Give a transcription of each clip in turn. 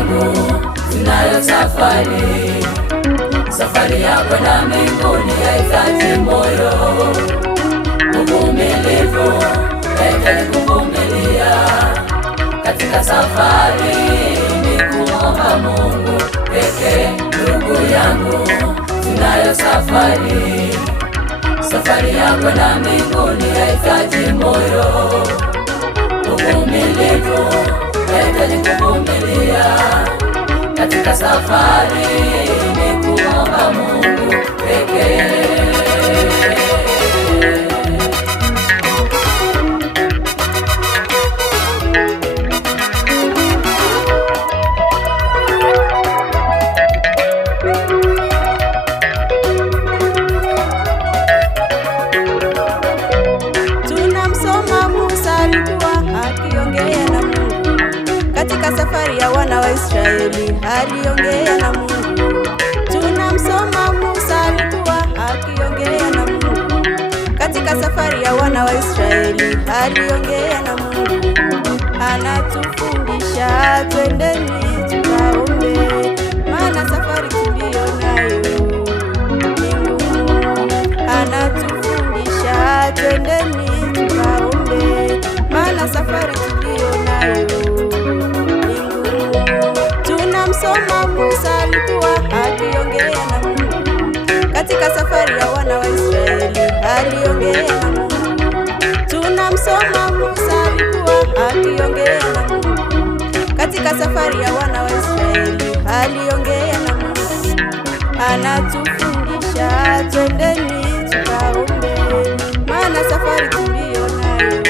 yangu, tunayo safari. Safari ya kwenda mbinguni yahitaji moyo, uvumilivu, yahitaji kuvumilia. Katika safari ni kumwomba Mungu pekee. Ndugu yangu, tunayo safari. Safari ya kwenda mbinguni yahitaji moyo, uvumilivu, yahitaji kuvumilia. Katika safari ni kumwomba Mungu pekee. Tunamsoma Musa alikuwa akiongea na Mungu. Katika safari ya wana wa Israeli aliongea na Mungu. Tunamsoma Musa alikuwa akiongea na Mungu. Katika safari ya wana wa Israeli aliongea na Mungu. Anatufundisha twendeni tukaombe, maana safari tuliyo nayo ni ngumu. Anatufundisha twendeni tukaombe, maana safari tuliyo nayo ni ngumu. Tunamsoma Musa alikuwa akiongea na Mungu. Katika safari ya wana wa Israeli aliongea na Mungu. Tunamsoma Musa alikuwa akiongea na Mungu. Katika safari ya wana wa Israeli aliongea na Mungu. Anatufundisha twendeni tukaombe, maana safari tuliyo nayo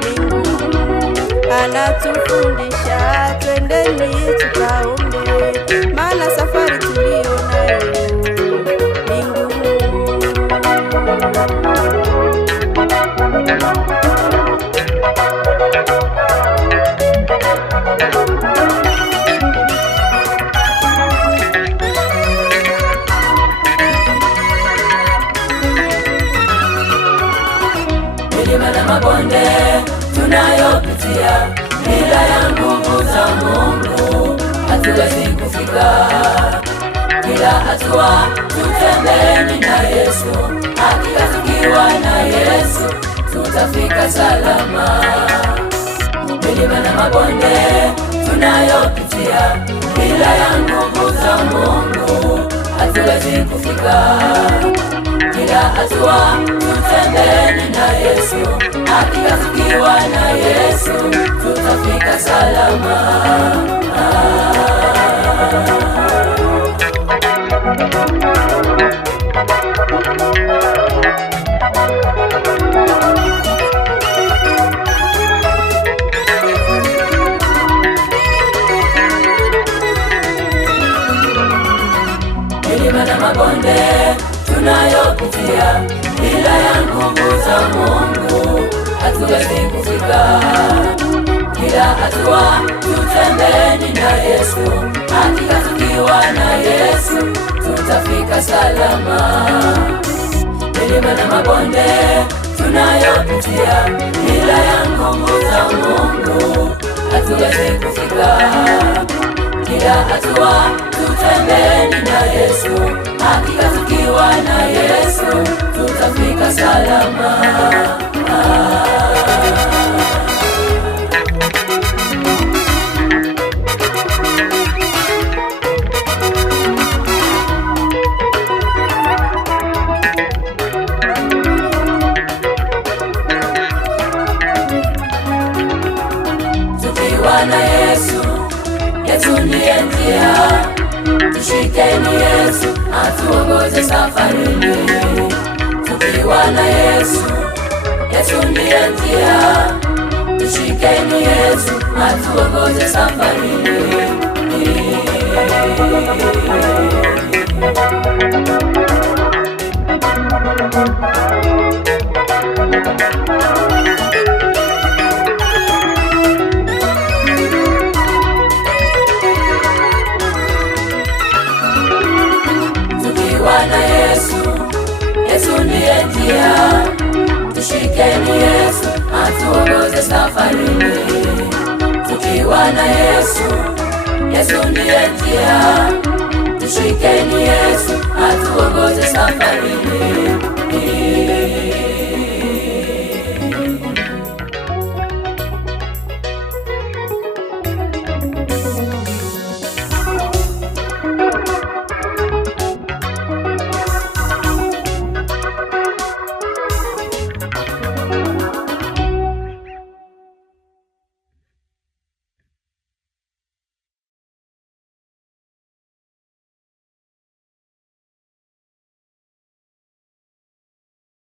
ni ngumu. Anatufundisha twendeni tukaombe, maana safari tuliyo nayo ni ngumu. Milima na mabonde tunayopitia, bila ya nguvu za Mungu hatuwezi kufika. Kila hatua tutembeni na Yesu, hakika tukiwa na Yesu tutafika salama. Milima na mabonde tunayopitia, bila ya nguvu za Mungu hatuwezi kufika. Kila hatua tutembeni na Yesu, hakika tukiwa na Yesu tutafika salama. Milima na mabonde tunayopitia, bila ya nguvu za Mungu hatuwezi kufika. Kila hatua tutembeni na Yesu, hakika tukiwa na Yesu tutafika salama. Milima na mabonde tunayopitia, bila ya nguvu za Mungu hatuwezi kufika. Kila hatua tutembeni na Yesu, hakika tukiwa na Yesu tutafika salama. Tukiwa na Yesu, Yesu ndiye njia. Tushikeni Yesu atuongoze safarini. Tukiwa na Yesu, Yesu ndiye njia. Tushikeni Yesu atuongoze safarini. Tukiwa na Yesu, Yesu ndiye njia. Tushikeni Yesu atuongoze safarini. Tukiwa na Yesu, Yesu ndiye njia, tushikeni Yesu atuongoze safarini.